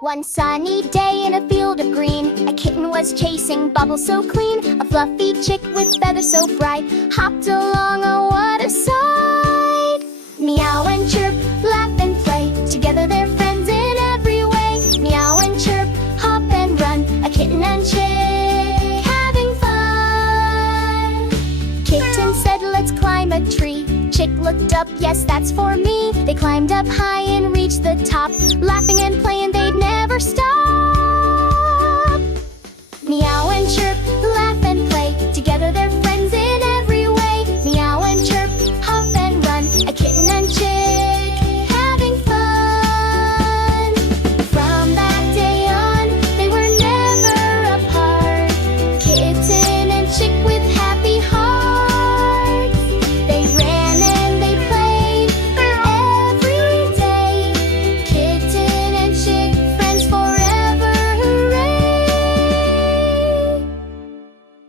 One sunny day in a field of green, a kitten was chasing bubbles so clean. A fluffy chick with feathers so bright hopped along, oh what a sight! Meow and chirp, laugh and play, together they're friends in every way. Meow and chirp, hop and run, a kitten and chick having fun. Kitten said, let's climb a tree. Chick looked up, yes, that's for me. They climbed up high and reached the top, laughing and playing, they'd never stop. Meow and chirp, laugh and play, together they're friends in every way. Meow and chirp, hop and run, a kitten and chick having fun. From that day on, they were never apart. Kitten and chick with happy hearts. They ran and they played every day. Kitten and chick, friends forever, hooray!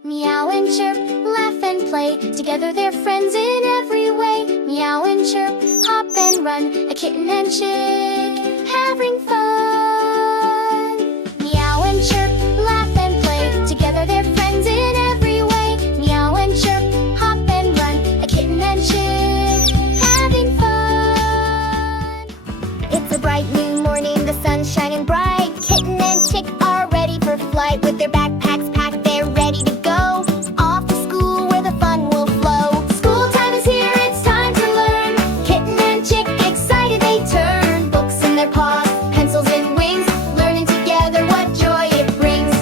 Meow and chirp, laugh and play, together they're friends in every way. Meow and chirp, hop and run, a kitten and chick having fun. Meow and chirp, laugh and play, together they're friends in every way. Meow and chirp, hop and run, a kitten and chick having fun. It's a bright new morning, the sun's shining bright. Kitten and chick are ready for flight. With their backpacks packed, they're ready to go. Off to school where the fun will flow. School time is here, it's time to learn. Kitten and chick, excited they turn. Books in their paws, pencils in wings, learning together what joy it brings.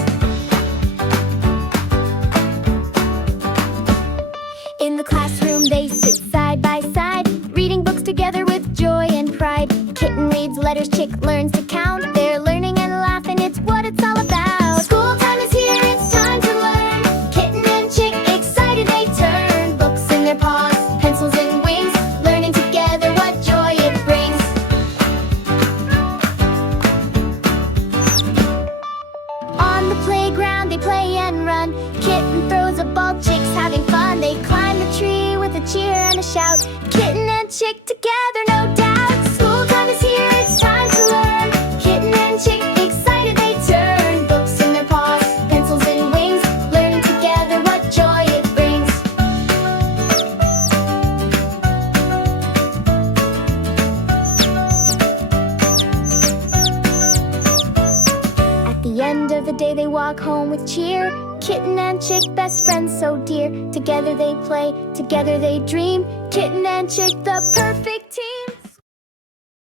In the classroom they sit side by side, reading books together with joy and pride. Kitten reads letters, chick learns to count. They're learning and laughing, it's what it's all about. School time is here, it's time to learn. Kitten and chick, excited they turn. Books in their paws, pencils in wings, learning together what joy it brings. On the playground they play and run. Kitten throws a ball, chick's having fun. They climb the tree with a cheer and a shout. Kitten and chick together, no doubt. School time is here, it's time to learn. Kitten and chick, excited they turn. Books in their paws, pencils in wings, learning together what joy it brings. At the end of the day they walk home with cheer. Kitten and chick, best friends so dear. Together they play, together they dream. Kitten and chick, the perfect team.